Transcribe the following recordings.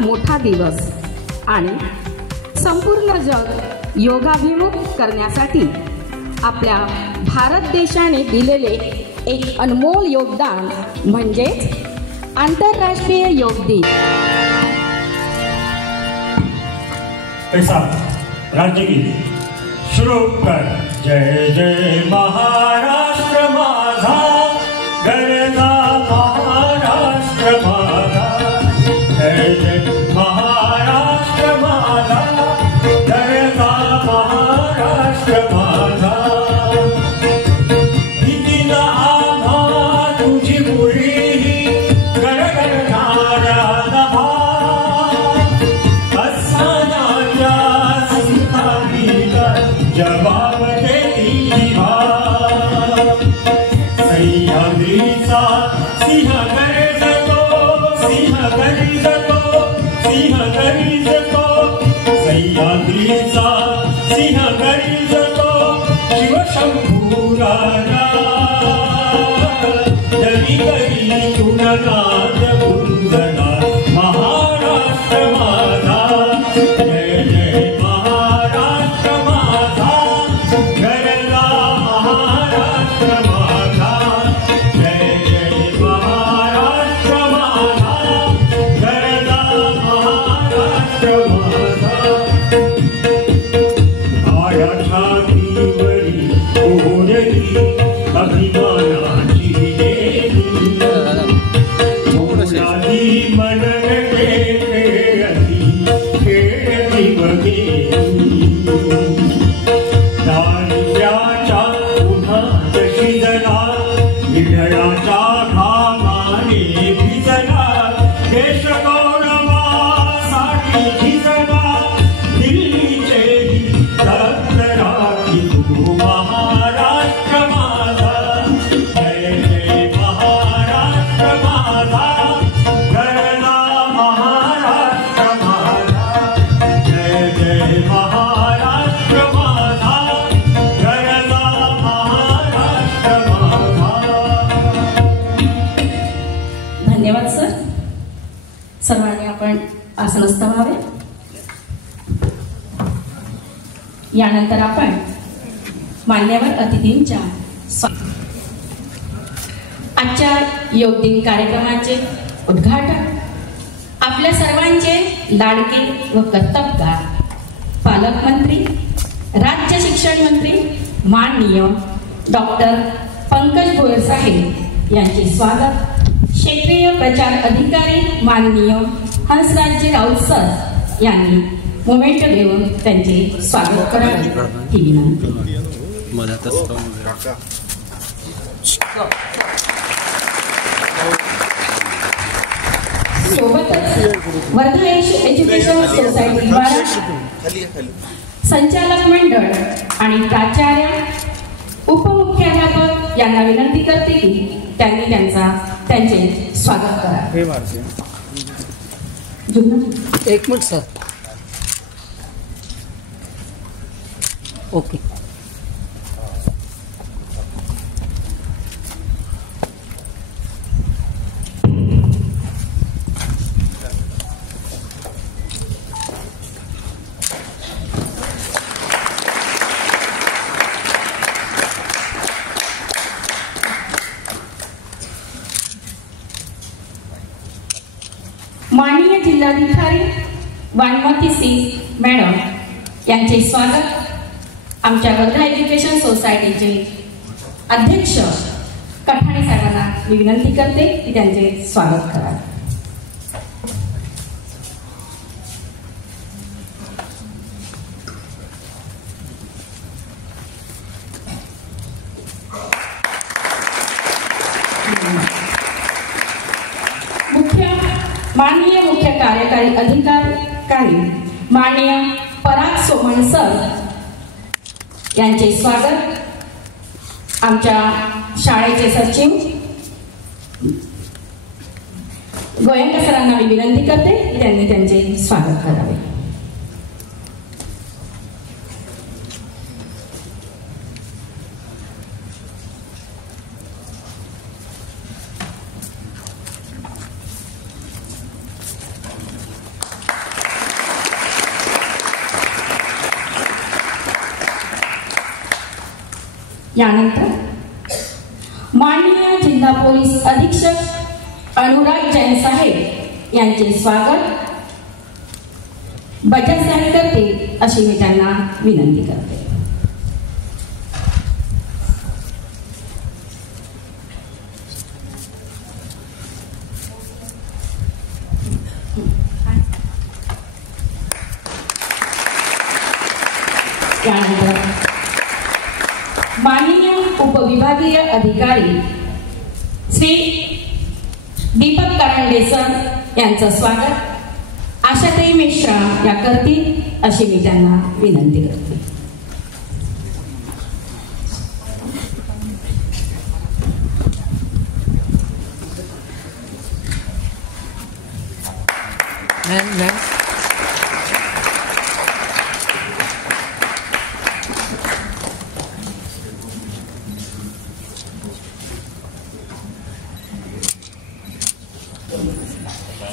मोठा दिवस आणि संपूर्ण जग योगाभिमुख करण्यासाठी आपल्या भारत देशाने दिलेले एक अनमोल योगदान म्हणजेच आंतरराष्ट्रीय योग दिन। ऐसा राज्यगीत शुरू कर। जय जय महाराष्ट्र माझा, गरजा महाराष्ट्र माझा, जय जय महाराष्ट्र माझा, गरजा महाराष्ट्र माझा। दिदीला आम्हा तुझी मुळी गरगरणारा नभा, अस्मानाच्या संतानीला जबाब देती भा। सह्याद्रीचा सिंह गर्जतो, सिंह गर्जतो, सिंह गर्जतो, सह्याद्रीचा सिंह गर्जतो, शिवशंभूराजा दरी दरी तुननाद गुंजना महाराष्ट्र माझा। जय जय महाराष्ट्र माझा, गरजा महाराष्ट्र माझा, जय जय महाराष्ट्र माझा, गरजा महाराष्ट्र माझा। आया छातीवरी ओढली अभिमानाची देवी, मोलादी मनगटे खेळती खेळती बघेली। दारिद्र्याच्या उन्हात शिजला, विडळाच्या घामाने भिजला, देश गौरवासाठी झिजला, दिल्लीचे रक्तराखी तू महाराष्ट्र माझा। जय जय महाराष्ट्र माझा, गरजा महाराष्ट्र माझा, जय जय महाराष्ट्र माझा, गरजा महाराष्ट्र माझा। धन्यवाद सर। सर्वांनी आपण आसनस्थ व्हावे। यानंतर आपण मान्यवर अतिथींच्या आजच्या योग दिन कार्यक्रमाचे उद्घाटन आपल्या सर्वांचे लाडके व कर्तबगार पालकमंत्री, राज्य शिक्षण मंत्री माननीय डॉक्टर पंकज भोयर साहेब यांचे स्वागत, क्षेत्रीय प्रचार अधिकारी माननीय हंसराज राऊत सर यांनी मोमेंट देऊन त्यांचे स्वागत करावे ही विनंती। सोबतच वर्धा एज्युकेशन सोसायटी द्वारा संचालक मंडळ आणि प्राचार्य उपमुख्याध्यापक यांना विनंती करते की त्यांनी त्यांचे स्वागत करावे। एक मिनिट सर। ओके। माननीय जिल्हाधिकारी वानमती सिंग मॅडम यांचे स्वागत, आमच्या वर्धा एज्युकेशन सोसायटीचे अध्यक्ष कठाणे साहेबांना मी विनंती करते की त्यांचे स्वागत करावे। माननीय मुख्य कार्यकारी अधिकारी माननीय पराग सोमण सर यांचे स्वागत, आमच्या शाळेचे सचिव गोयंका सरांना मी विनंती करते की त्यांनी त्यांचे स्वागत करावे। यानंतर माननीय जिल्हा पोलीस अधीक्षक अनुराग जैन साहेब यांचे स्वागत बजाज साहेब करतील अशी मी त्यांना विनंती करते. त्यानंतर माननीय उपविभागीय अधिकारी श्री दीपक करंडे सर यांचं स्वागत आशाताई मिश्रा या करतील अशी मी त्यांना विनंती करते.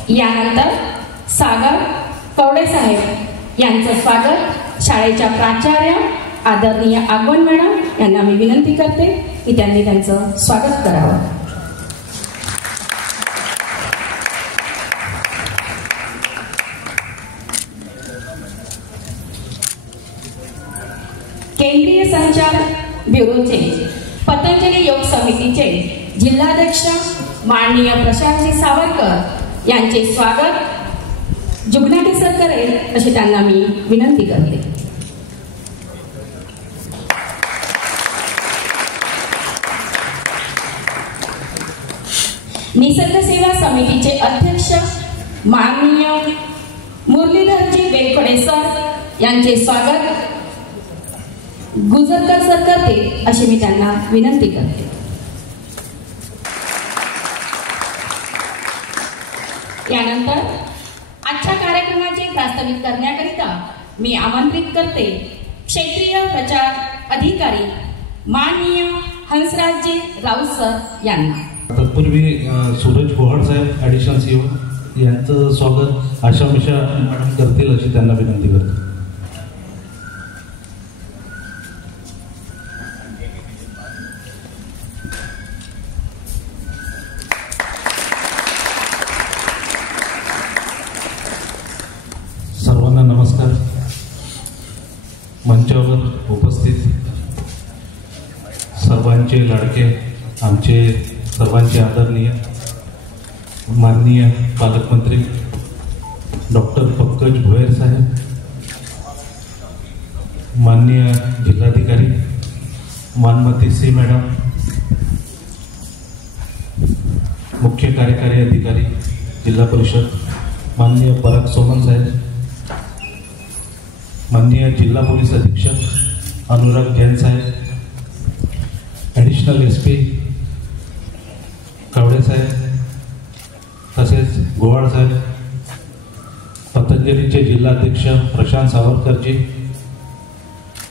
यानंतर सागर कवडे साहेब यांचं स्वागत शाळेच्या प्राचार्य आदरणीय आगवण मॅडम यांना मी विनंती करते की त्यांनी त्यांचं स्वागत करावं. केंद्रीय संचार ब्युरोचे पतंजली योग समितीचे जिल्हाध्यक्ष माननीय प्रशांतजी सावरकर यांचे स्वागत जुगनाटे सर करेल अशी त्यांना मी विनंती करते. निसर्ग सेवा समितीचे अध्यक्ष माननीय मुरलीधरजी बेलकडे सर यांचे स्वागत गुजरकर सर करते अशी मी त्यांना विनंती करते. यानंतर आजच्या कार्यक्रमाचे प्रास्ताविक करण्याकरिता मी आमंत्रित करते क्षेत्रीय प्रचार अधिकारी माननीय हंसराजजी राऊत सर यांना. तत्पूर्वी सूरज गोहाड साहेब ॲडिशनल सीओ यांचं स्वागत आशा मिश्रा मॅडम करतील अशी त्यांना विनंती करतो. सर्वांना नमस्कार. मंचावर उपस्थित सर्वांचे लाडके आमचे सर्वांचे आदरणीय माननीय पालकमंत्री डॉक्टर पंकज भोयर साहेब, माननीय जिल्हाधिकारी मानमती सी मॅडम, मुख्य कार्यकारी अधिकारी जिल्हा परिषद माननीय पराग सोमन साहेब, माननीय जिल्हा पोलीस अधीक्षक अनुराग जैन साहेब, ॲडिशनल SP कवडे साहेब, तसेच गोवाड साहेब, पतंजलीचे जिल्हाध्यक्ष प्रशांत सावरकरजी,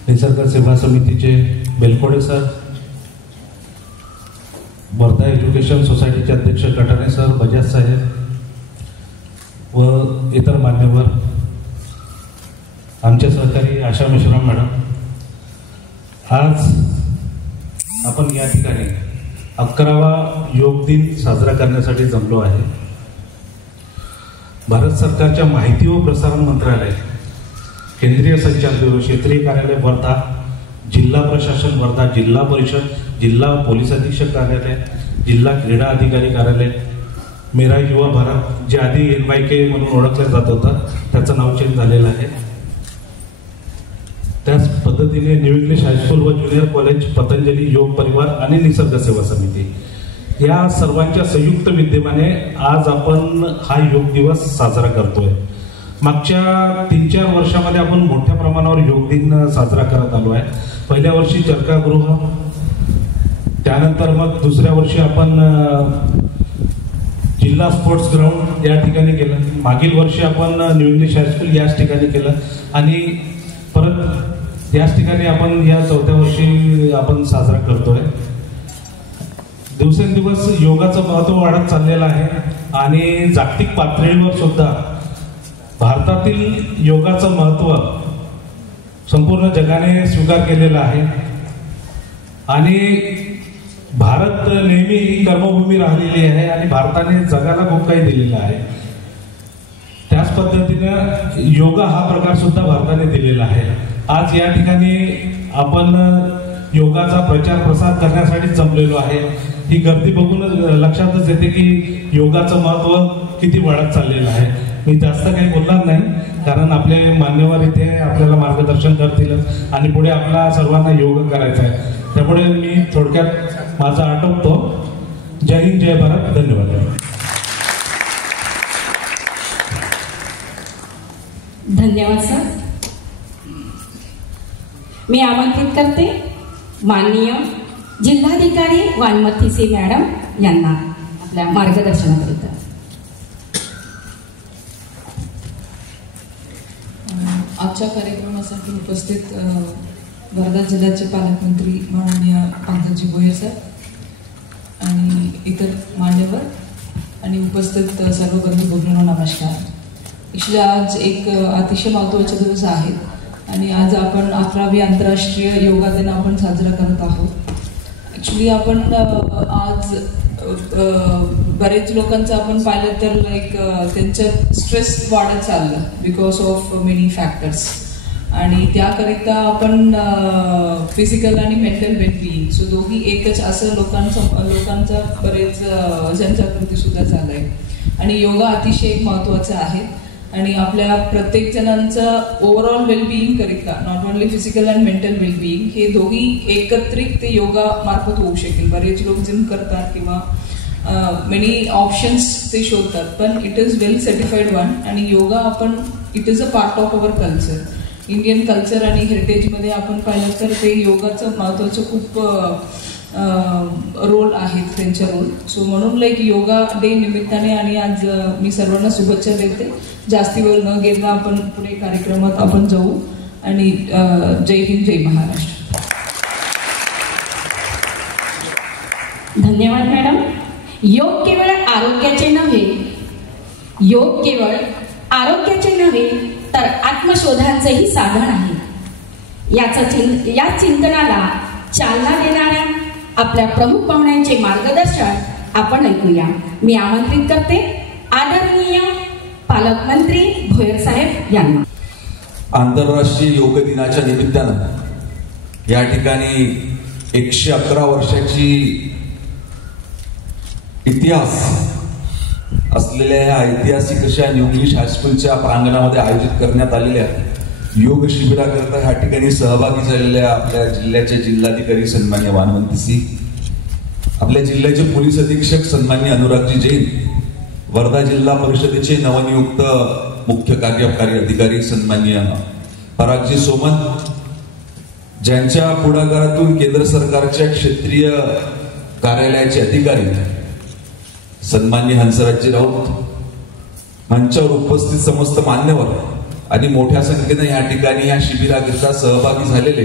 निसर्ग सेवा समितीचे बेलकोडे सर, वर्धा एज्युकेशन सोसायटीचे अध्यक्ष कटाणे सर, बजाज साहेब व इतर मान्यवर, आमचे सहकारी आशा मिश्रा मॅडम. आज आपण या ठिकाणी 11वा योग दिन साजरा करण्यासाठी जमलो आहे. भारत सरकारच्या माहिती व प्रसारण मंत्रालय, केंद्रीय संचार ब्युरो, क्षेत्रीय कार्यालय वर्धा, जिल्हा प्रशासन वर्धा, जिल्हा परिषद, जिल्हा पोलीस अधीक्षक कार्यालय, जिल्हा क्रीडा अधिकारी कार्यालय, मेरा युवा भारत जे आधी NYK म्हणून ओळखलं जात होतं त्याचं नाव चेंज झालेलं आहे. त्याच पद्धतीने न्यू इंग्लिश हायस्कूल व ज्युनियर कॉलेज, पतंजली योग परिवार आणि निसर्ग सेवा समिती या सर्वांच्या संयुक्त विद्यमाने आज आपण हा योग दिवस साजरा करतोय. मागच्या 3-4 वर्षामध्ये आपण मोठ्या प्रमाणावर योग दिन साजरा करत आलो आहे. पहिल्या वर्षी चरकागृह, त्यानंतर मग दुसऱ्या वर्षी आपण जिल्हा स्पोर्ट्स ग्राउंड या ठिकाणी केलं, मागील वर्षी आपण न्यू इंग्लिश हायस्कूल याच ठिकाणी केलं आणि परत याच ठिकाणी आपण या 4थ्या वर्षी आपण साजरा करतोय. दिवसेंदिवस योगाचं महत्त्व वाढत चाललेलं आहे आणि जागतिक पातळीवर सुद्धा भारतातील योगाचं महत्त्व संपूर्ण जगाने स्वीकार केलेलं आहे. आणि भारत नेहमी ही कर्मभूमी राहिलेली आहे आणि भारताने जगाला खूप काही दिलेलं आहे. त्याच पद्धतीनं योगा हा प्रकार सुद्धा भारताने दिलेला आहे. आज या ठिकाणी आपण योगाचा प्रचार प्रसार करण्यासाठी जमलेलो आहे. ही गर्दी बघून लक्षातच येते की योगाचं महत्व किती वाढत चाललेलं आहे. मी जास्त काही बोलणार नाही कारण आपले मान्यवर इथे आपल्याला मार्गदर्शन करतीलच आणि पुढे आपला सर्वांना योग करायचा आहे. त्यामुळे मी थोडक्यात माझं आटोपतो. जय हिंद, जय भारत, धन्यवाद. धन्यवाद सर. मी आमंत्रित करते माननीय जिल्हाधिकारी वानमती सी मॅडम यांना आपल्या मार्गदर्शनाकरिता. आजच्या कार्यक्रमासाठी उपस्थित वर्धा जिल्ह्याचे पालकमंत्री माननीय पंकजी भोयर सर आणि इतर मान्यवर आणि उपस्थित सर्व बंधू भगिनींनो नमस्कार. ॲक्च्युली आज एक अतिशय महत्त्वाचे दिवस आहेत आणि आज आपण 11वी आंतरराष्ट्रीय योगा दिन आपण साजरा करत आहोत. ॲक्च्युली आपण आज बरेच लोकांचं आपण पाहिलं तर त्यांचं स्ट्रेस वाढत चाललं बिकॉज ऑफ मेनी फॅक्टर्स आणि त्याकरिता आपण फिजिकल आणि मेंटल वेलबिईंग सो दोघी एकच असं लोकांचा बरेच जनजागृती सुद्धा झालं आहे आणि योगा अतिशय एक महत्त्वाचं आहे आणि आपल्या प्रत्येक जणांचं ओव्हरऑल वेलबिईंग करिता not only physical and mental well-being हे दोघी एकत्रित ते योगा मार्फत होऊ शकेल. बरेच लोक जिम करतात किंवा मेनी ऑप्शन्स ते शोधतात पण it is well certified one आणि योगा आपण it is a part of our culture. Indian culture आणि हेरिटेजमध्ये आपण पाहिलं तर ते योगाचं महत्त्वाचं खूप रोल आहेत त्यांच्या रोल. सो म्हणून योगा डे निमित्ताने आणि आज मी सर्वांना शुभेच्छा देते. जास्ती वेळ न घेता आपण पुढे कार्यक्रमात आपण जाऊ आणि जय हिंद, जय महाराष्ट्र. धन्यवाद मॅडम. योग केवळ आरोग्याचे नव्हे तर आत्मशोधांचंही साधन आहे. या चिंतनाला चालना देणाऱ्या आपल्या प्रमुख पाहुण्यांचे मार्गदर्शन आपण ऐकूया. मी आमंत्रित करते आदरणीय पालकमंत्री भोयर साहेब यांना. आंतरराष्ट्रीय योग दिनाच्या निमित्तानं या ठिकाणी 111 वर्षाची इतिहास असलेल्या ह्या ऐतिहासिक अशा न्यू इंग्लिश हायस्कूलच्या प्रांगणामध्ये आयोजित करण्यात आलेल्या योग शिबिराकरता ह्या ठिकाणी सहभागी झालेल्या आपल्या जिल्ह्याचे जिल्हाधिकारी सन्मान्य वानवंतीसी, आपल्या जिल्ह्याचे पोलीस अधीक्षक सन्मान्य अनुरागजी जैन, वर्धा जिल्हा परिषदेचे नवनियुक्त मुख्य कार्यकारी अधिकारी सन्मान्य परागजी सोमन, ज्यांच्या पुढाकारातून केंद्र सरकारच्या क्षेत्रीय कार्यालयाचे अधिकारी सन्मान्य हंसराजजी राऊत, मंचावर उपस्थित समस्त मान्यवर आणि मोठ्या संख्येने या ठिकाणी या शिबिराकरिता सहभागी झालेले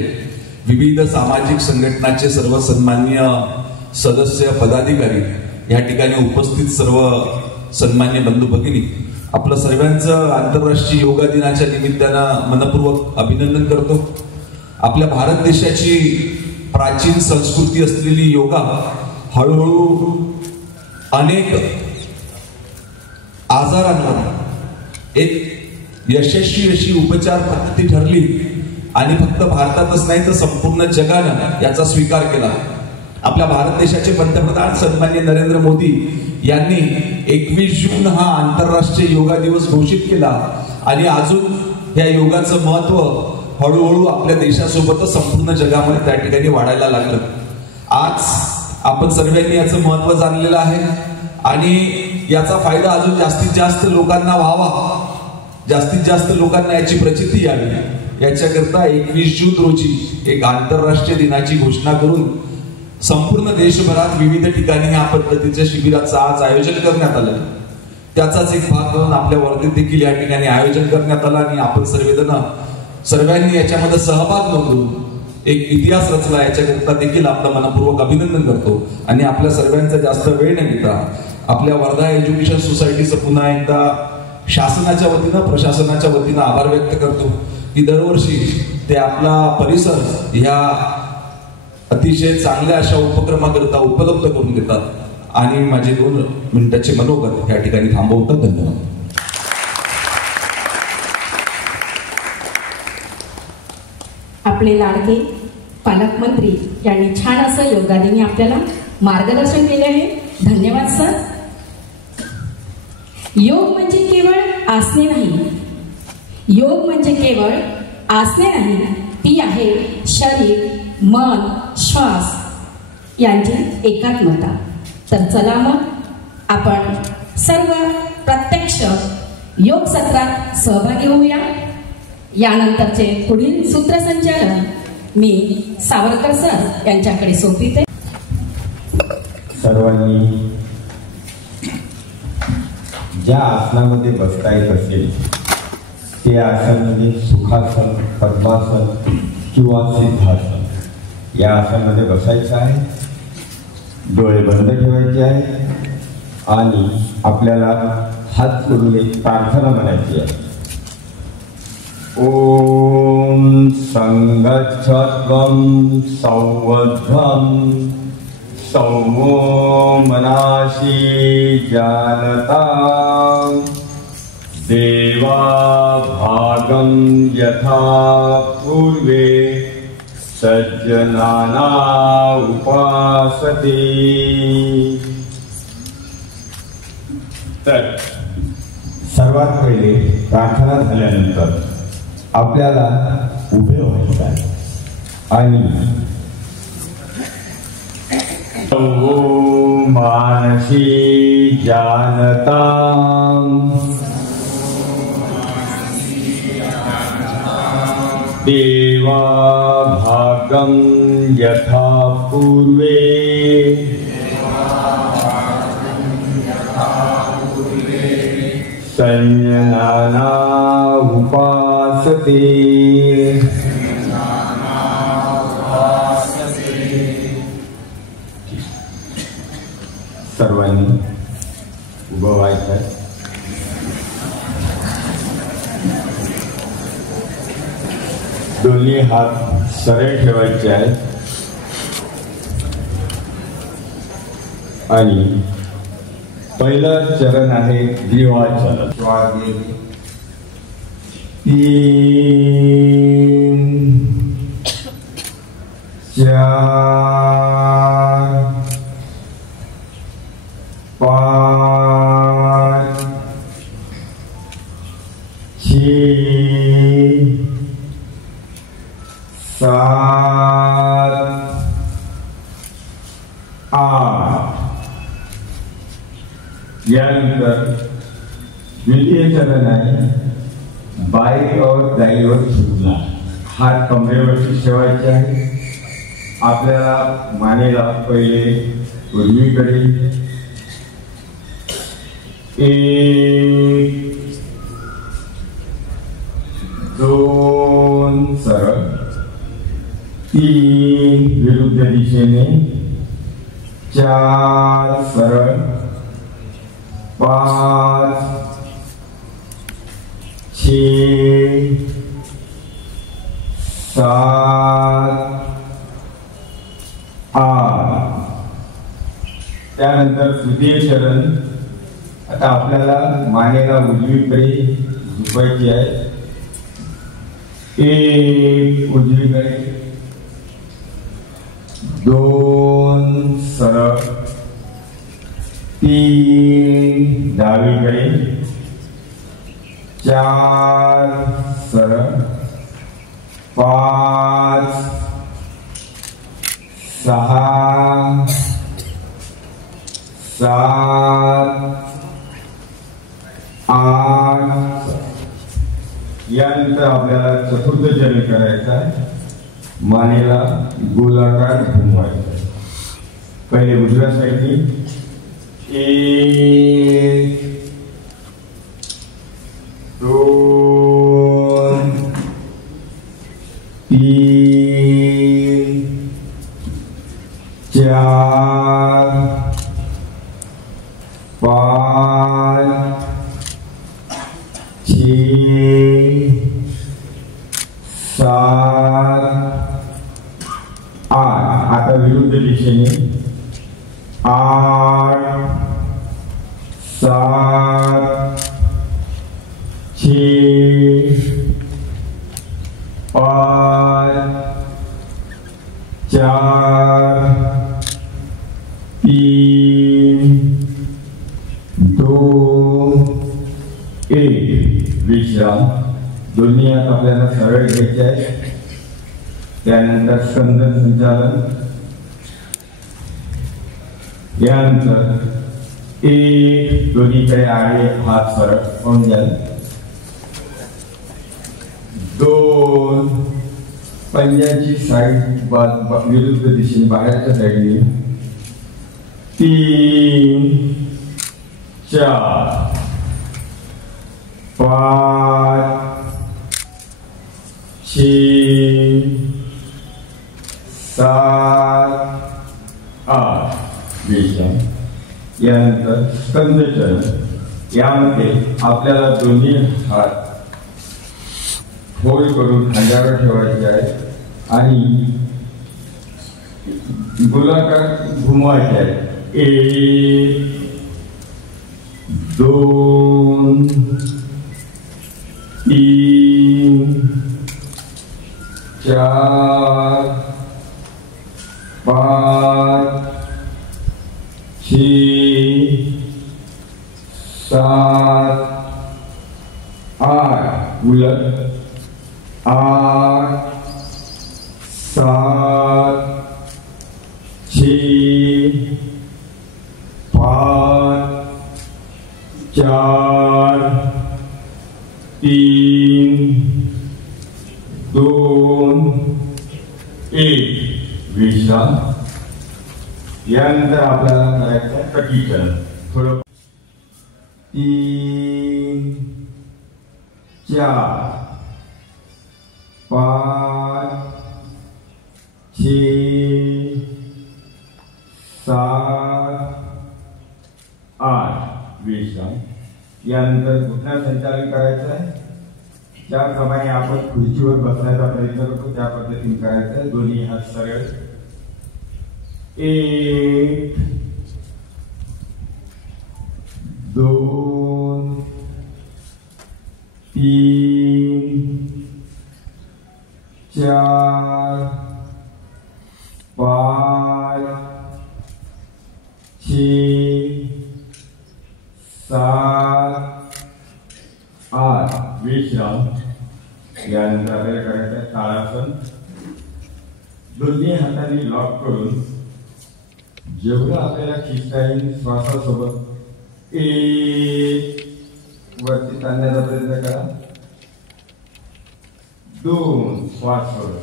विविध सामाजिक संघटनाचे सर्व सन्मान्य सदस्य पदाधिकारी, या ठिकाणी उपस्थित सर्व सन्मान्य बंधू भगिनी, आपलं सर्वांचं आंतरराष्ट्रीय योगा दिनाच्या निमित्तानं मनपूर्वक अभिनंदन करतो. आपल्या भारत देशाची प्राचीन संस्कृती असलेली योगा हळूहळू अनेक आजारांवर एक यशस्वी अशी उपचार पद्धती ठरली आणि फक्त भारतातच नाही तर संपूर्ण जगानं याचा स्वीकार केला. आपल्या भारत देशाचे पंतप्रधान सन्मान्य नरेंद्र मोदी यांनी 21 जून हा आंतरराष्ट्रीय योगा दिवस घोषित केला आणि अजून या योगाचं महत्व हळूहळू आपल्या देशासोबतच संपूर्ण जगामध्ये त्या ठिकाणी वाढायला लागलं. आज आपण सर्वांनी याचं महत्व जाणलेलं आहे आणि याचा फायदा अजून जास्तीत जास्त लोकांना व्हावा, जास्तीत जास्त लोकांना याची प्रचिती यावी याच्याकरता 21 जून रोजी एक आंतरराष्ट्रीय दिनाची घोषणा करून संपूर्ण देशभरात विविध ठिकाणी या पद्धतीच्या शिबिराचं आज आयोजन करण्यात आलं. त्याचाच एक भाग म्हणून आपल्या वर्धेत देखील या ठिकाणी आयोजन करण्यात आलं आणि आपण सर्वांनी याच्यामध्ये सहभाग नोंदवून एक इतिहास रचला. याच्याकरता देखील आपलं मनपूर्वक अभिनंदन करतो आणि आपल्या सर्वांचा जास्त वेळ न घेता आपल्या वर्धा एज्युकेशन सोसायटीचं पुन्हा एकदा शासनाच्या वतीनं प्रशासनाच्या वतीनं आभार व्यक्त करतो की दरवर्षी ते आपला परिसर ह्या अतिशय चांगल्या अशा उपक्रमाकरिता उपलब्ध करून देतात आणि माझे 2 मिनिटाचे मनोगत या ठिकाणी थांबवतात. धन्यवाद. आपले लाडके पालकमंत्री यांनी छान असं योगादिनी आपल्याला मार्गदर्शन केले आहे. धन्यवाद सर. योग म्हणजे केवळ आसने नाही, योग म्हणजे केवळ आसने नाही, ती आहे शरीर, मन, श्वास यांची एकात्मता. तर चला मग आपण सर्व प्रत्यक्ष योग सत्रात सहभागी होऊया. यानंतरचे पुढील सूत्रसंचालन मी सावरकर सर यांच्याकडे सोपविते. सर्वांनी ज्या आसनामध्ये बसता येत असेल ते आसन म्हणजे सुखासन, पद्मासन किंवा सिद्धासन. या आसनामध्ये बसायचं आहे, डोळे बंद ठेवायचे आहे आणि आपल्याला हात करून एक प्रार्थना म्हणायची आहे. ओम संगच्छत्वं संवध्वं सौमो मनाशी जानता देवा भागं यथा पूर्वे सज्जनाना उपासते. तर सर्वात पहिले प्रार्थना झाल्यानंतर आपल्याला उभे व्हायचं आहे आणि मानसी जानता देवा भागं यथा पूर्वे संजनाना उपासते. सर्वांनी उभं व्हायचं आहे. दोन्ही हात सरळ ठेवायचे आहेत आणि पहिलं चरण आहे द्विवाचरण. 3 4 5 6 7 8. यानंतर द्वितीय चरण आहे बाई और दाईवर झुकना. हात कमरेवरती ठेवायचे आहे. आपल्याला मानेला पहिले उजवीकडे 1 2 सरळ, 3 विरुद्ध दिशेने, 4 सरळ, 5 6 7 8. त्यानंतर तृतीय चरण. आता आपल्याला मानेला उजवीकडे झुकायची आहे. 1 उजवीकडे, 2 सरळ, 3 डावीकडे, 4 सरळ, 5 6 7 8. यानंतर आपल्याला चतुर्थ चरण करायचं आहे. मानेला गोलाकार घुमवायचा. पहिले उजव्या साईडनी 1 2 3 4 5 6 7 8. आता विरुद्ध दिशेने 8 7 6 5 4 3 2 1 विश्राम. दोन्ही हात आपल्याला सरळ घ्यायचे आहेत. त्यानंतर स्कंद संचालन. यानंतर 1 दोन्हीकडे आडे हात सरळ होऊन द्याल. 2 पंजाची साईड विरुद्ध दिशेने बाहेरच्या साईडने. 3 4 5 6 7 8 विश्राम. यानंतर स्कंदचरण. यामध्ये आपल्याला दोन्ही हात फोल्ड करून खांद्यावर ठेवायचे आहेत आणि गोलाकार घुमवायचे आहेत. 1 2 3 4 5 6 7 8 उलट 8 7 6 5 4 3 2 1 विश्राम. यानंतर आपल्याला करायचं कटीकरण. थोडं 3 4 5 6 7 8 विश्राम. यानंतर घुटना संचालन करायचं आहे. ज्याप्रमाणे आपण खुर्चीवर बसण्याचा प्रयत्न करतो त्या पद्धतीने करायचं आहे. दोन्ही हात सरळ. 1 2 3 4 5 6 7 8 विश्राम. यानंतर आपल्याला करायचं आहे ताडासन. दोन्ही हातांनी लॉक करून जेवढं आपल्याला खिचता येईल श्वासासोबत 1 वरती ताणण्याचा प्रयत्न करा. 2 श्वास सोडा.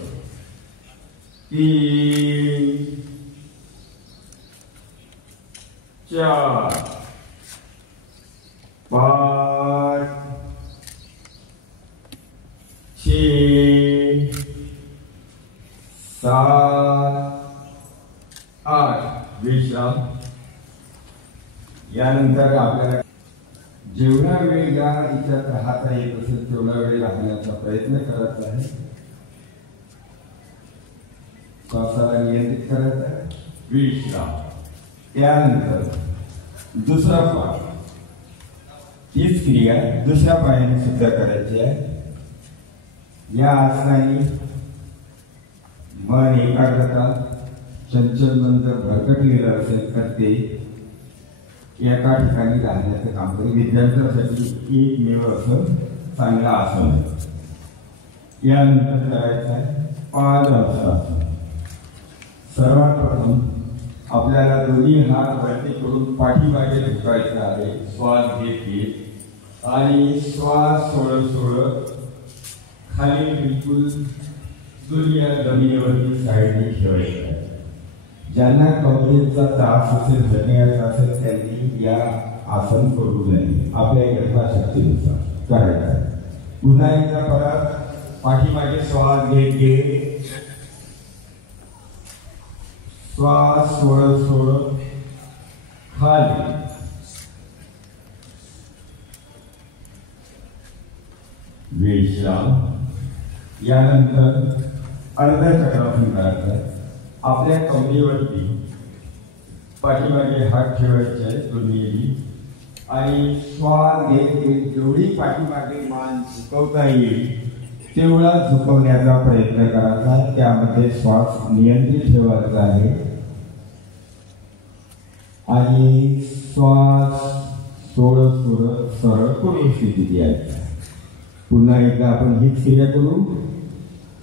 3 4 5 6 7 8 विश्राम. यानंतर आपल्याला जेवढा वेळ या याच्यात राहता येत असेल तेवढा वेळ राहण्याचा प्रयत्न करायचा आहे. श्वासाला नियंत्रित करायचा आहे. विश्राम. त्यानंतर दुसरा पाय. तीच क्रिया दुसऱ्या पायाने सुद्धा करायची आहे. या आसनाने मन एकाग्रता चंचल मन जर भरकटलेलं असेल तर ते एका ठिकाणी राहण्याचं काम करेल. विद्यार्थ्यांसाठी एकमेव असं चांगलं आसन आहे. यानंतर करायचं आहे पादहस्तासन. सर्वात प्रथम आपल्याला दोन्ही हात वरती करून पाठीमागे झुकायचं आहे. श्वास घेत आणि श्वास सोडत सोडत खाली बिलकुल दुनिया जमिनीवरती साईडने ठेवायचं आहे. ज्यांना कमरेचा त्रास असेल हरण्याचा असेल त्यांनी या आसन करू नये. आपल्या यथाशक्तीनुसार करायचं आहे. पुन्हा एकदा परत पाठीमागे श्वास घेत श्वास सोडत सोडत खाली विश्राम. यानंतर अर्ध चक्रासन करायचं आहे. आपल्या कमरेवरती पाठीमागे हात ठेवायचे आहे दोन्ही आणि श्वास घेत जेवढी पाठीमागे मान झुकवता येईल तेवढा झुकवण्याचा प्रयत्न करायचा आहे. त्यामध्ये श्वास नियंत्रित ठेवायचा आहे आणि श्वास सोडत सोडत सरळ करून स्थितीत यायचा. पुन्हा एकदा आपण हीच क्रिया करू.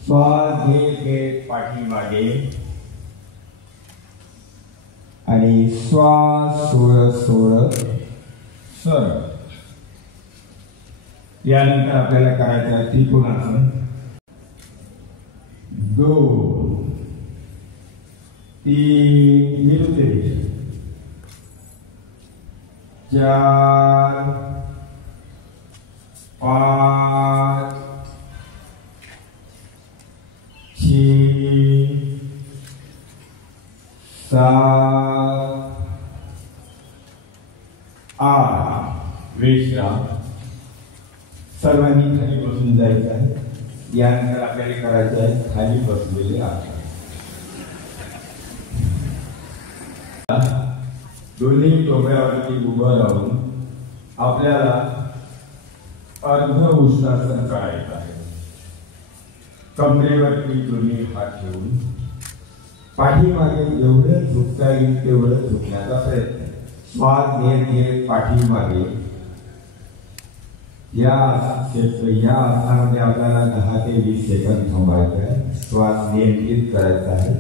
श्वास घेत पाठीमागे आणि श्वास सोडत सोडत सरळ. यानंतर आपल्याला करायचं आहे त्रिकोणासन. 2 3 मिळते 4 5 6 7 8 विश्राम. सर्वांनी खाली बसून जायचं आहे. यानंतर आपल्याला करायचं आहे खाली बसलेले आसन. दोन्ही टोप्यावरती उभं राहून आपल्याला अर्ध उष्णासन करायचं आहे. कमरेवरती दोन्ही हात ठेवून पाठीमागे जेवढं झुकता येईल तेवढं झुकण्याचा प्रयत्न. श्वास घेत पाठीमागे. या आसनामध्ये आपल्याला 10 ते 20 सेकंद थांबायचं आहे. श्वास नियंत्रित करायचा आहे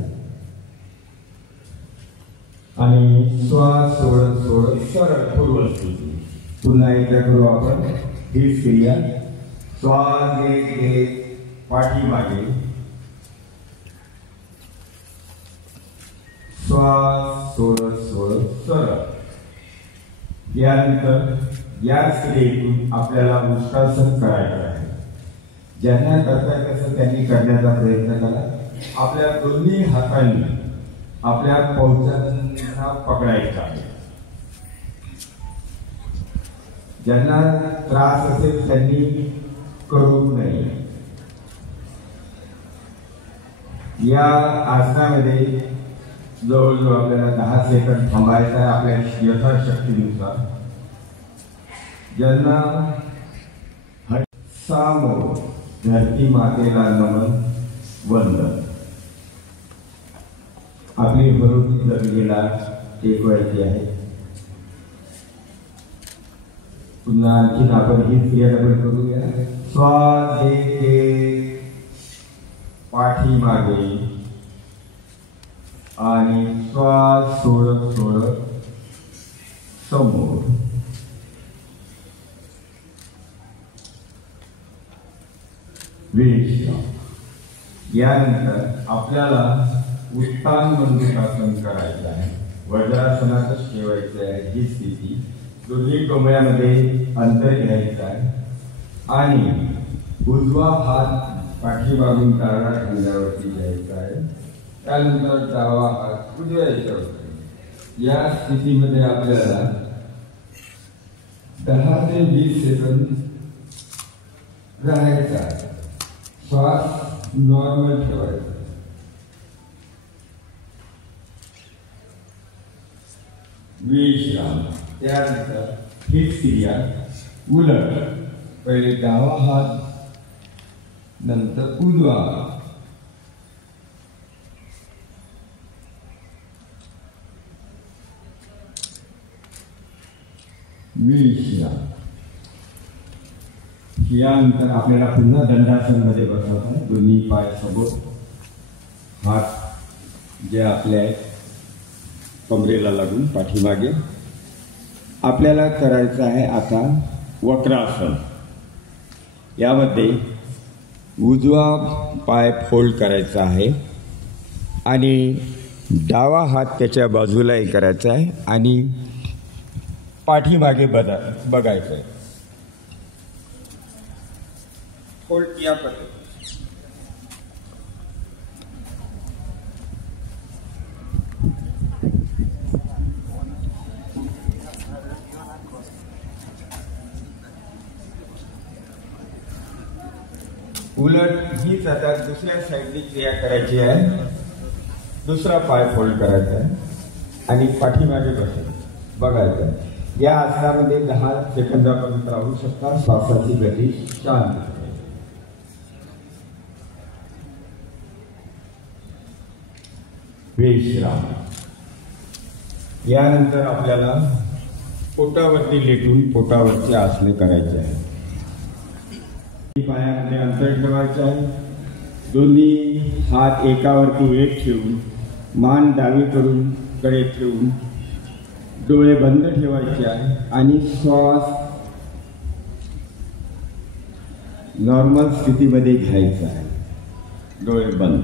आणि श्वास सोडत सोडत सरळ पूर्वस्थिती. पुन्हा एकदा करू आपण हीच क्रिया. श्वास घेत पाठीमागे. श्वास सोडत सोडत सरळ. यानंतर याच क्रियेतून आपल्याला उष्णासन करायचं आहे. ज्यांना करता कसं त्यांनी करण्याचा प्रयत्न करा. आपल्या दोन्ही हातांनी आपल्या पौचांना पकडायचा आहे. ज्यांना त्रास असेल त्यांनी करू नये. या आसनामध्ये जवळजवळ आपल्याला 10 सेकंद थांबायचं आहे आपल्या यथाशक्तीनुसार. ज्यांना सामो धरती मातेला नमन वंदन. आपली भरून जमिनीला टेकवायची आहे. पुन्हा आणखीन आपण ही क्रिया डबल करूया. श्वास घेत पाठीमागे आणि श्वास सोडत सोडत समोर. विश्राम. यानंतर आपल्याला उत्तान मंडूकासन करायचं आहे. वज्रासनातच ठेवायचं आहे ही स्थिती. दोन्ही कमळ्यामध्ये अंतर घ्यायचं आहे आणि उजवा हात पाठीमागून डाव्या खांद्यावरती घ्यायचा आहे. त्यानंतर डावा हात उजव्या याच्यावरती. या स्थितीमध्ये आपल्याला 10 ते 20 सेकंद राहायचा आहे. श्वास नॉर्मल ठेवायचा. विश्राम. त्यानंतर हीच क्रिया उलट. पहिले डावा हात नंतर उजवा. विश्राम. यानंतर आपल्याला पुन्हा दंडासन मध्ये बसवत आहे. दोन्ही पाय समोर. हात जे आपल्या कमरेला लागून पाठीमागे. आपल्याला करायचं आहे आता वक्रासन. यामध्ये उजवा पाय फोल्ड करायचा आहे आणि डावा हात त्याच्या बाजूलाही करायचा आहे आणि पाठीमागे बघायचं आहे. फोल्ड या पद्धतीने. उलट हीच आता दुसऱ्या साईडनी क्रिया करायची आहे. दुसरा पाय फोल्ड करायचा आहे आणि पाठीमागे बघायचं आहे. या आसनामध्ये 10 सेकंदापर्यंत राहू शकता. श्वासाची गती शांत. विश्राम. यानंतर आपल्याला पोटावरती लेटून पोटावरची आसने करायची आहे. पायामध्ये अंतर ठेवायचे आहे. दोन्ही हात एकावरती एक ठेवून मान डावीकडे ठेवून डोळे बंद ठेवायचे आहे आणि श्वास नॉर्मल स्थितीमध्ये घ्यायचा आहे. डोळे बंद.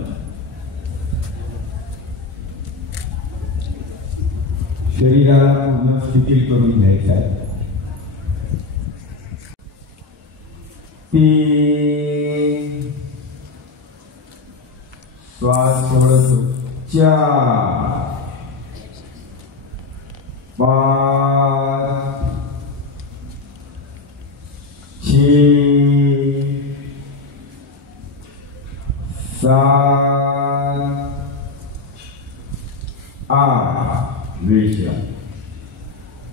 शरीराला पूर्ण स्थितीत करून घ्यायचं आहे. 3 श्वास सोडतो. 4 5 6 7 8 विश्राम.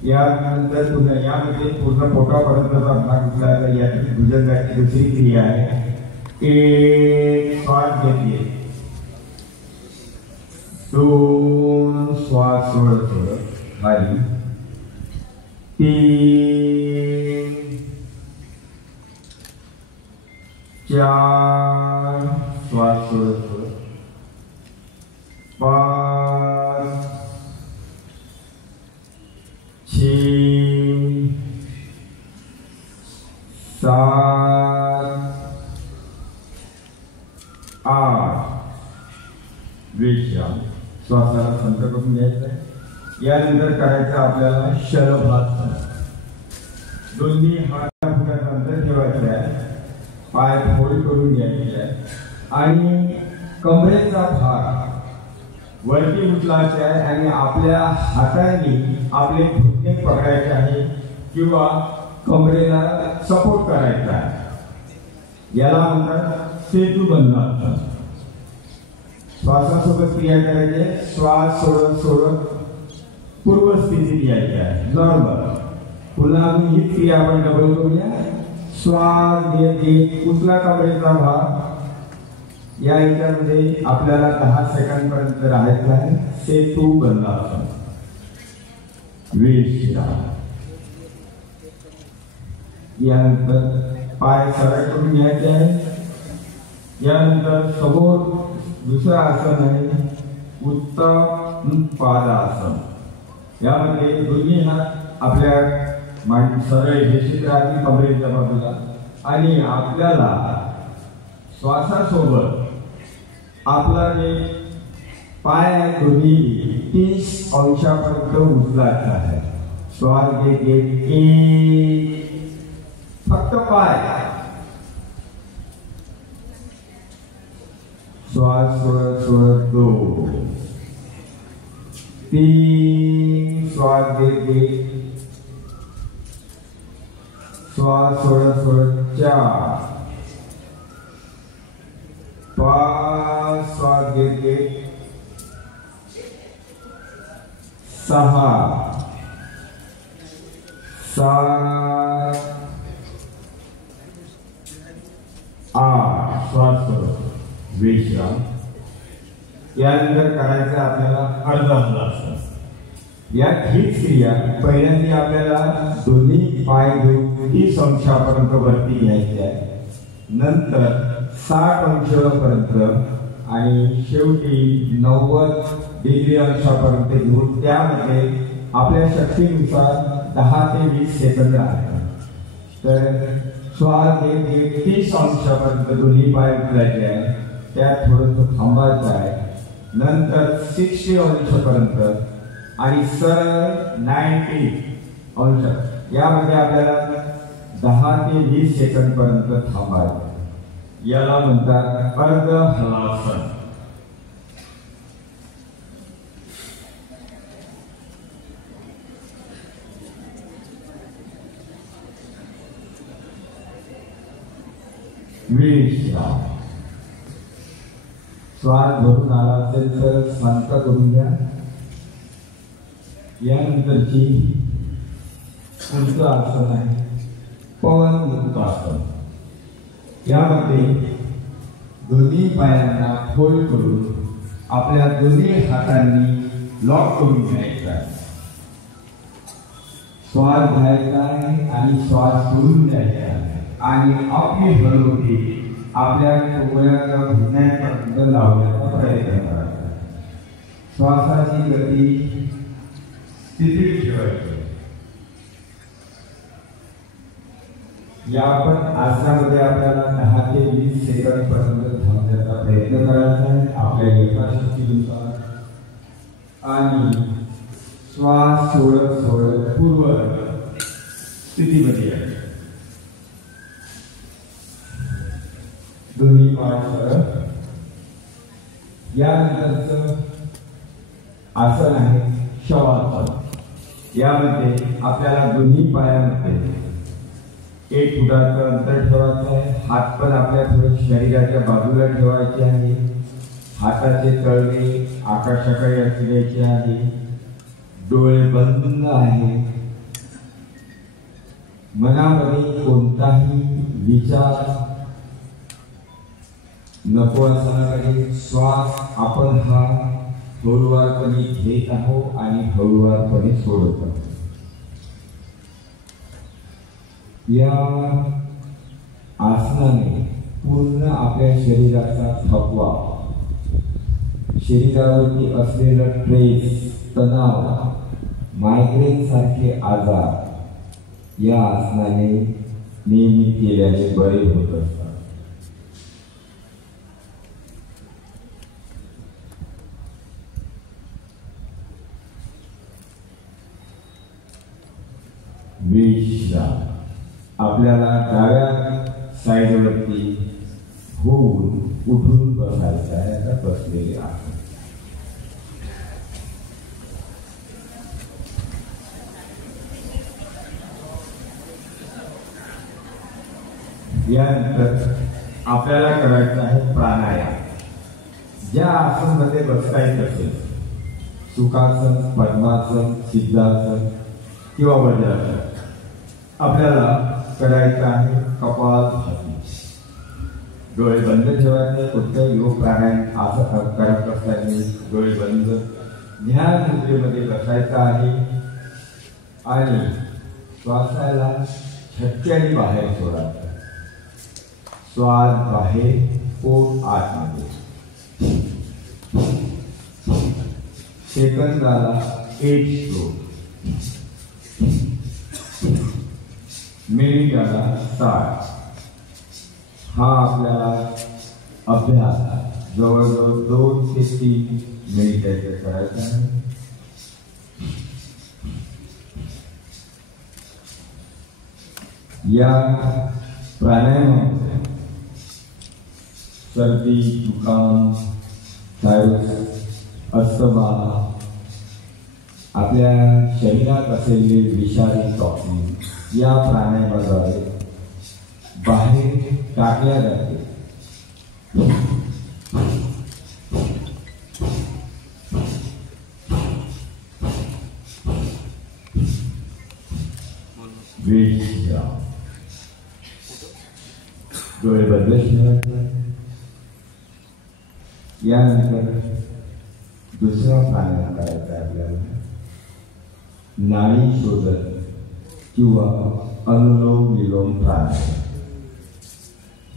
यानंतर पुन्हा यामध्ये पूर्ण पोटापर्यंतचा भाग उचला. तर याची भुजंगाची दुसरी क्रिया आहे. 1 श्वास घेतली. 2 श्वास सोडत खाली. 3 4 श्वास सोडत 5 6 7 8 विश्राम. श्वासाला संत करून घ्यायचं आहे. यानंतर करायचं आपल्याला शलभासन. दोन्ही हात अंतर ठेवायचे आहे. पाय फोल्ड करून घ्यायचे आहे आणि कमरेचा भाग वरती उचलायचा आहे आणि आपल्या हातांनी आपले घुटणे पकडायचे आहे किंवा कमरेला सपोर्ट करायचा आहे. याला म्हणतात सेतू बंधन. श्वासासोबत क्रिया करायची. श्वास सोडत पूर्व स्थितीत यायची आहे. नॉर्मल. पुन्हा ही क्रिया आपण डबल करूया. श्वास घेत उचला कमरेचा भाग. या याच्यामध्ये आपल्याला 10 सेकंद राहायचं आहे. सेतू बंधासन. विश्राम. यानंतर पाय सरळ करून घ्यायचे आहे. यानंतर समोर दुसरं आसन आहे उत्तम पादासन. यामध्ये दोन्ही हात आपल्या सरळ रेषेत राहतील कमरेच्या बाजूला आणि आपल्याला श्वासासोबत आपला जे पाय आहे दोन्ही 30 अंशापर्यंत उचलायचा आहे. श्वास घेत फक्त पाय. श्वास सोडत 2 3 श्वास घेत श्वास सोडत 4 5 श्वास घेत 6 7 8 श्वास सोडत विश्राम. यानंतर करायचं आपल्याला अर्धहलासन. यात हीच क्रिया पहिल्यांदा आपल्याला दोन्ही पाय घेऊन 30 अंशापर्यंत वरती घ्यायचे आहे. नंतर 60 अंशापर्यंत आणि शेवटी 90 डिग्री अंशापर्यंत घेऊन त्यामध्ये आपल्या शक्तीनुसार 10 ते 20 सेकंद राहतात. तर श्वास घेत 30 अंशापर्यंत दोन्ही पाय उचलायचे आहे. त्यात थोडंसं थांबायचं आहे. नंतर 60 अंशापर्यंत आणि सरळ 90 अंश. यामध्ये आपल्याला 10 ते 20 सेकंद पर्यंत थांबायचं. याला म्हणतात अर्ध हलासन. विश्राम. श्वास भरून आला असेल तर शांत करून घ्या. यानंतरची पुढचं आसन आहे पवन मुक्त आसन. यामध्ये दोन्ही पायांना फोल्ड करून आपल्या दोन्ही हातांनी लॉक करून घ्यायचा आहे. श्वास घ्यायचा आहे आणि श्वास सोडून द्यायचा आहे आणि आपली हळूहळू आपल्या डोळ्याला भरण्यापर्यंत लावण्याचा प्रयत्न करायचा. श्वासाची गती स्थितीत ठेवायची. या पण आसनामध्ये आपल्याला 10 ते 20 सेकंद पर्यंत थांबण्याचा प्रयत्न करायचा आहे आपल्या यथाशक्तीनुसार. आणि श्वास सोडत सोडत पूर्व स्थितीमध्ये आहे. दोन्ही पाय सरळ. यानंतरचं आसन आहे शवासन. यामध्ये आपल्याला दोन्ही पायामध्ये 1 फुटाचं अंतर ठेवायचं आहे. हात पण आपल्या थोडं शरीराच्या बाजूला ठेवायचे आहे. हाताचे तळवे आकाशाकडे असल्याचे आहे. डोळे बंद आहे. मनामध्ये कोणताही विचार नको असला पाहिजे. श्वास आपण हा हळूवारपणे घेत आहोत आणि हळूवारपणे सोडत आहोत. या आसनाने पूर्ण आपल्या शरीराचा थकवा, शरीरावरती असलेलं स्ट्रेस, तणाव, मायग्रेन सारखे आजार या आसनाने नियमित केल्याने बरे होत असतात. विश्राम. आपल्याला डाव्या साईडवरती होऊन उठून बसायचं आहे. आता बसलेले आसन. यानंतर आपल्याला करायचं आहे प्राणायाम. ज्या आसनमध्ये बसता येत असेल, सुखासन, पद्मासन, सिद्धासन किंवा वज्रासन, आपल्याला करायचं आहे कपालभाती. डोळे बंद ठेवायचे. कोणत्याही योग प्राणायाम असं करत असताना डोळे बंद ध्यान मुद्रेमध्ये बसायचं आहे आणि श्वासाला झटक्याने बाहेर सोडायचं. श्वास बाहेर, पोट आतमध्ये. सेकंदाला 1 स्ट्रोक. मिनिटाला 60. हा आपल्याला अभ्यास जवळजवळ 2 ते 3 मिनिटाचा करायचा आहे. या प्राणायामामध्ये सर्दी, जुकाम, थायरॉइड, अस्थमा, आपल्या शरीरात असलेले विषारी टॉक्सिन या प्राणायामाद्वारे बाहेर टाकल्या जाते. डोळे बंद ठेवायचे. यानंतर दुसरा प्राणायाम करायचा आहे आपल्याला. नाडी शोधन किंवा अनुलोम विलोम प्राणायाम.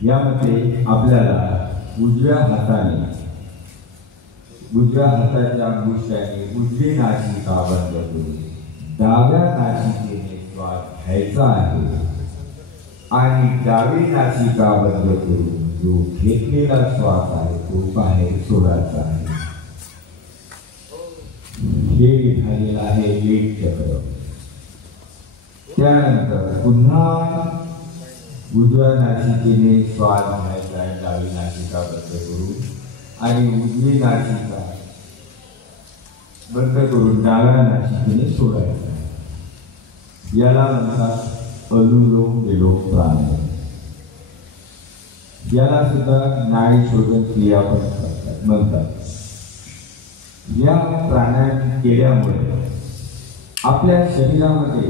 यामध्ये आपल्याला उजव्या हाताच्या अंगुष्ठाने उजवी नासिका बंद करून डाव्या नासिकेने श्वास घ्यायचा आहे आणि डावी नासिका बंद करून जो घेतलेला श्वास आहे तो बाहेर सोडायचा आहे. हे झालेलं आहे 1 चक्र. त्यानंतर पुन्हा उजव्या नासिकेने श्वास घ्यायचा आहे डावी नासिका बंद करून आणि उजवी नासिका बंद करून डाव्या नासिकेने सोडायचा आहे. याला म्हणतात अनुलोम विलोम प्राणायाम. याला सुद्धा नाडी शोधन क्रिया पण करतात. म्हणतात. या प्राणायाम केल्यामुळे आपल्या शरीरामध्ये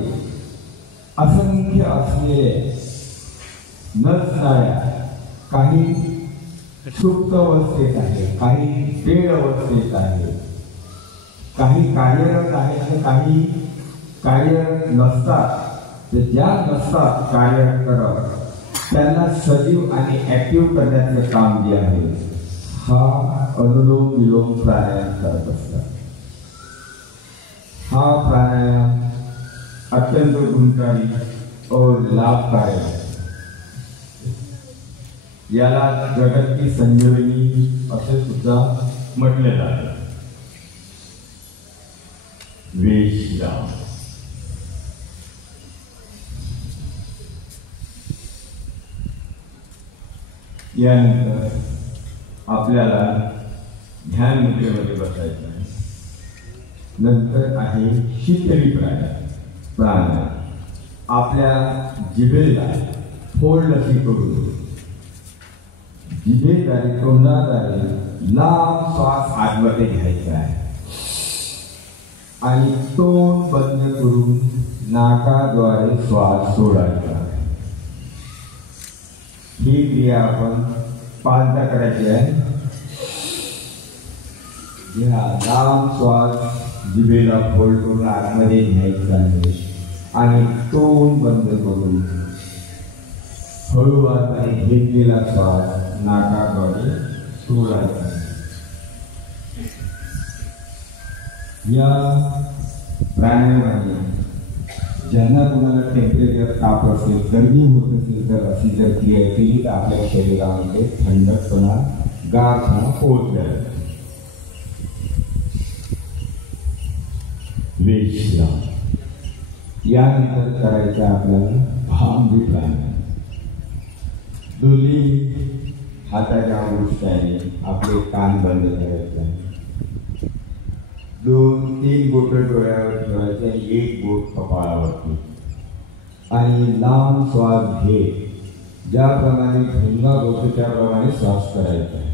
असंख्य असलेले नसणाऱ्या काही सुप्त अवस्थेत आहे, काही पेड अवस्थेत आहे, काही कार्यरत आहे आणि काही कार्यरत नसतात. तर ज्या नसतात कार्यरत करत त्यांना सजीव आणि ऍक्टिव्ह करण्याचं काम जे आहे हा अनुलोम विलोम प्राणायाम करत असतात. हा प्राणायाम अत्यंत गुणकारी और लाभकारी आहे. याला जगत की संजीवनी असे सुद्धा म्हटले जाते. विश्राम. यानंतर आपल्याला ध्यान मुद्रेमध्ये बसायचं आहे. नंतर आहे शीतली प्राणायाम. आपल्या जिभेला फोल्ड अशी करून जिभेद्वारे तोंडाद्वारे लांब श्वास आतमध्ये घ्यायचा आहे आणि तोंड बंद करून नाकाद्वारे श्वास सोडायचा आहे. ही क्रिया आपण 5दा करायची आहे. घ्या लांब श्वास जिभेला फोल्ड करून आतमध्ये घ्यायचा आहे आणि तोंड बंद करून हळूवार घेतलेला श्वास नाकाद्वारे सोडायचा. या प्राणायामाने ज्यांना कोणाला टेम्परेचर ताप असेल, गरमी होत असेल तर अशी जर क्रिया केली तर आपल्या शरीरामध्ये थंडपणा गारपणा पोहोचला. विश्राम. यानंतर करायचं आपल्याला भांगी प्राणायाम. दोन्ही हाताच्या अंगुष्ठाने आपले कान बंद करायचे आहे. 2-3 बोट डोळ्यावर ठेवायचे आणि 1 बोट कपाळावरती आणि लांब श्वास घे. ज्याप्रमाणे भुंगा होतो त्याप्रमाणे श्वास करायचा आहे.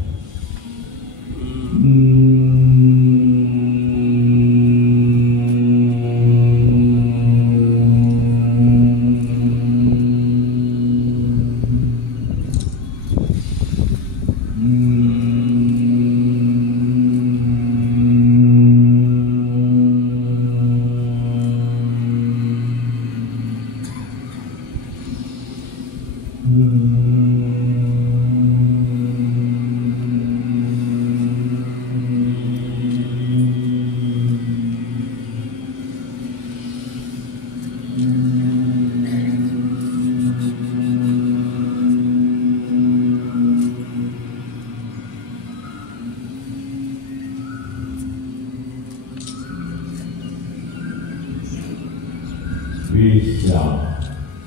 विश्राम.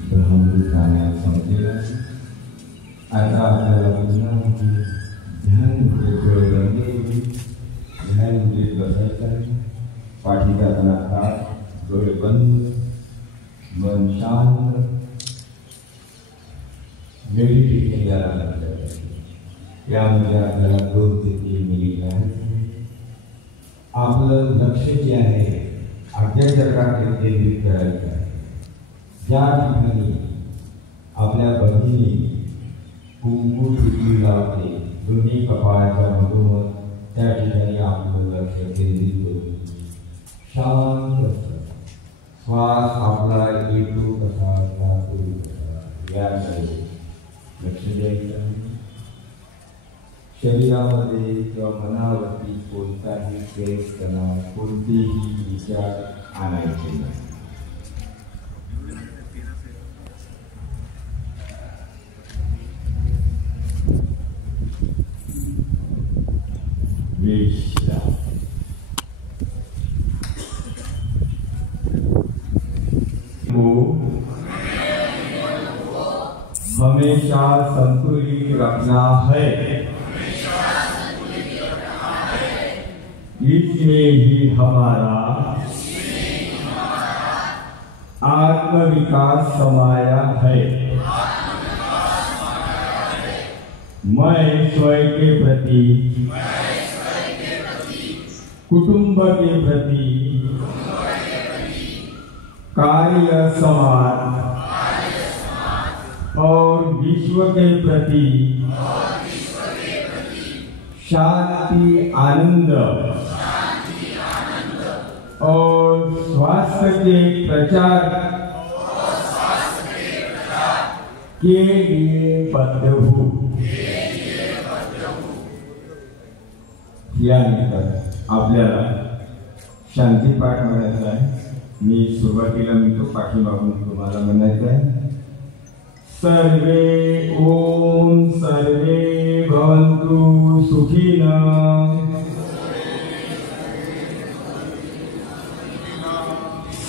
ब्रह्ममुहूर्त प्राणायाम संपलेला. आता आपल्याला पुन्हा ध्यान मुद्रेत डोळे बंद करून ध्यान मुद्रेत बसायचं आहे. पाठीचा तणाव, डोळे बंद, मन शांत. मेडिटेशन याला म्हटलं जातं. यामध्ये आपल्याला 2 ते 3 मिनिट आहे. आपलं लक्ष जे आहे आज्ञाचक्राकडे केंद्रित करायचं आहे. ज्या ठिकाणी आपल्या बहिणी कुंकू टिकली लावते दोन्ही कपाळाच्या मधोमध, त्या ठिकाणी आपलं लक्ष केंद्रित करून शांत श्वास आपला येतो कसा जातो कसा याकडे लक्ष द्यायचं. शरीरामध्ये किंवा मनावरती कोणताही केस तणाव, कोणतेही विचार आणायचे नाही. विश्राम. हमेशा संतुलित रखना है, इसमें ही हमारा आत्मविकास समाया है. मैं स्वयं के प्रति कुटुंब के प्रति कार्य समाज और विश्व के प्रति शांति आनंद और स्वास्थ्य के प्रचार के लिए बद्ध हूँ। यानंतर आपल्याला शांतीपाठ म्हणायचा आहे। मी सुरुवातीला म्हणतो, पाठीमागून तुम्हाला म्हणायचं आहे, सर्वे ओम सर्वे भवन्तु सुखिनः,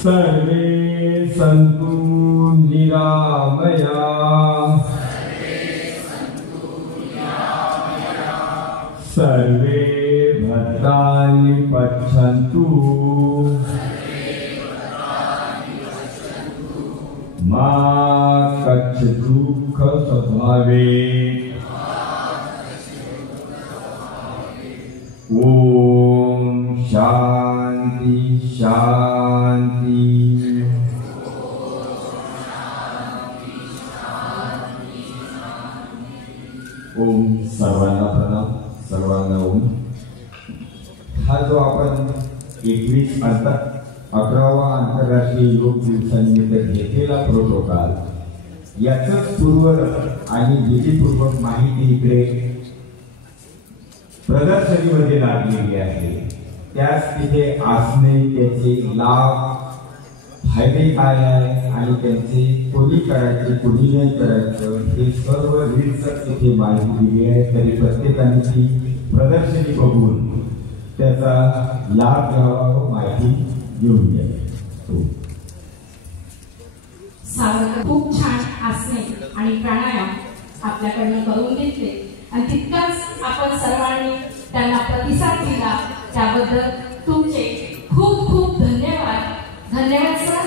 सर्वे सन्तु निरामया, सर्वे भद्राणि पश्यन्तु मा कश्चित् दुःख संभवेत्। ओम शांति शांति। ओम सर्वांना प्रणाम, सर्वांना ओम। हा जो आपण 11वा आंतरराष्ट्रीय योग दिवसानिमित्त घेतलेला प्रोटोकॉल, याचंच पूर्वरत आणि विधीपूर्वक माहिती इकडे प्रदर्शनीमध्ये लागलेली आहे। त्याच तिथे असणे, त्याचे लाभ, फायदे काय आहे आणि त्यांचे कोणी करायचे कोणी नाही करायचं, हे सर्व रीतसर तिथे माहिती दिली आहे। तरी प्रत्येकाने ती प्रदर्शनी बघून त्याचा लाभ घ्यावा व माहिती घेऊन घ्यावी। सावरकर खूप छान आसने आणि प्राणायाम आपल्याकडनं करून घेतले आणि तितकाच आपण सर्वांनी त्यांना प्रतिसाद दिला, त्याबद्दल तुमचे खूप खूप धन्यवाद। धन्यवाद सर।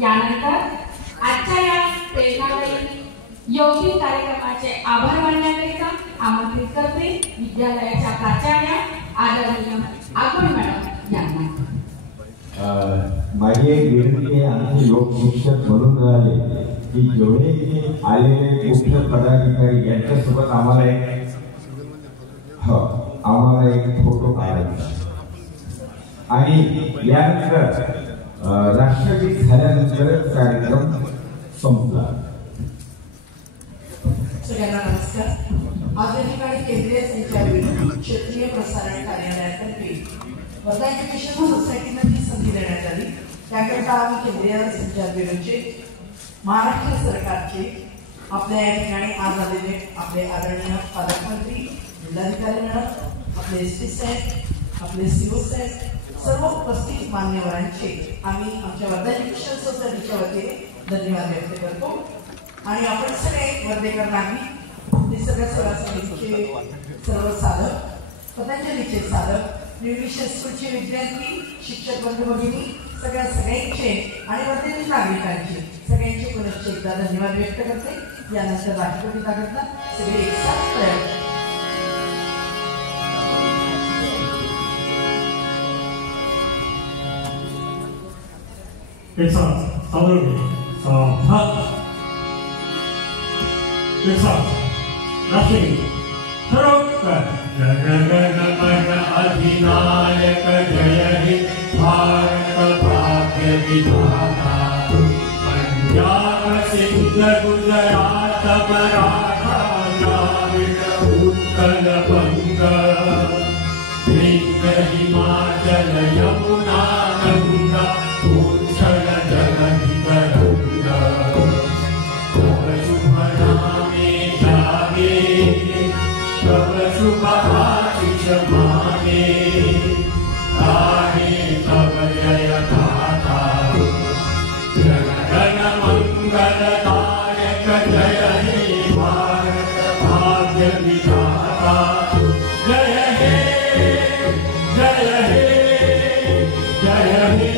यानंतर आजच्या या प्रेरणादायी योगिक कार्यक्रमाचे आभार मानण्याकरिता आमंत्रित करते विद्यालयाच्या प्राचार्या आदरणीय आगोळ मॅडम यांना। माझी एक विनंती आहे, आमचे योग शिक्षक म्हणून आले की जेवढे इथे आलेले मुख्य पदाधिकारी यांच्यासोबत आम्हाला एक फोटो काढायचा आणि यानंतर राष्ट्रगीत झाल्यानंतरच कार्यक्रम संपला। सगळ्यांना नमस्कार। आज या ठिकाणी केंद्रीय संचार क्षेत्रीय प्रसारण कार्यालयातर्फे वर्धा एज्युकेशन सोसायटीमध्ये संधी देण्यात आली। त्याकरता आम्ही केंद्रीय संचार ब्युरोचे महाराष्ट्र सरकारचे आपल्या या ठिकाणी आज आलेले आपले आदरणीय पालकमंत्री, जिल्हाधिकारी मॅडम, आपले एसपी साहेब, आपले सीओ साहेब, सर्व उपस्थित मान्यवरांचे आम्ही आमच्या वर्धा एज्युकेशन सोसायटीच्या वतीने धन्यवाद व्यक्त करतो। आणि आपण सगळे वर्धेकर नाही, निसर्ग सेवा समितीचे सर्व साधक, पतंजलीचे साधक, न्यूट्रिशन स्कूलचे विद्यार्थी, शिक्षक बंधू भगिनी, सगळ्यांचे आणि वर्धेतील नागरिकांचे सगळ्यांचे पुनश्च एकदा धन्यवाद व्यक्त करते। यानंतर राष्ट्रपती कागदला सगळे एकसाथ प्रयत्न। एक साथ सादर राष्ट्रगीत जन गण मन अधिनायक जय हे भारत भाग्य विधाता, पंजाब सिंध गुजरात मराठा द्राविड उत्कल बंग, विंध्य हिमाचल यमुना गंगा, उच्छल जलधि तरंगा, तव शुभ नामे जागे, तव शुभ आशीष माने, गाहे तव जय गाथा, जन गण मंगलदायक जय हे भारत भाग्य विधाता, जय हे जय हे जय हे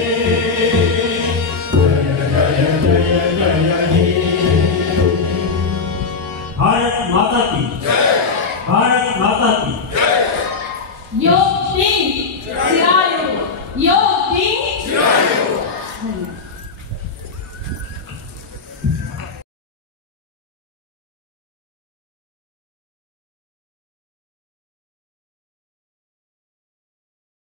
जय जय जय जय हे। भारत माता की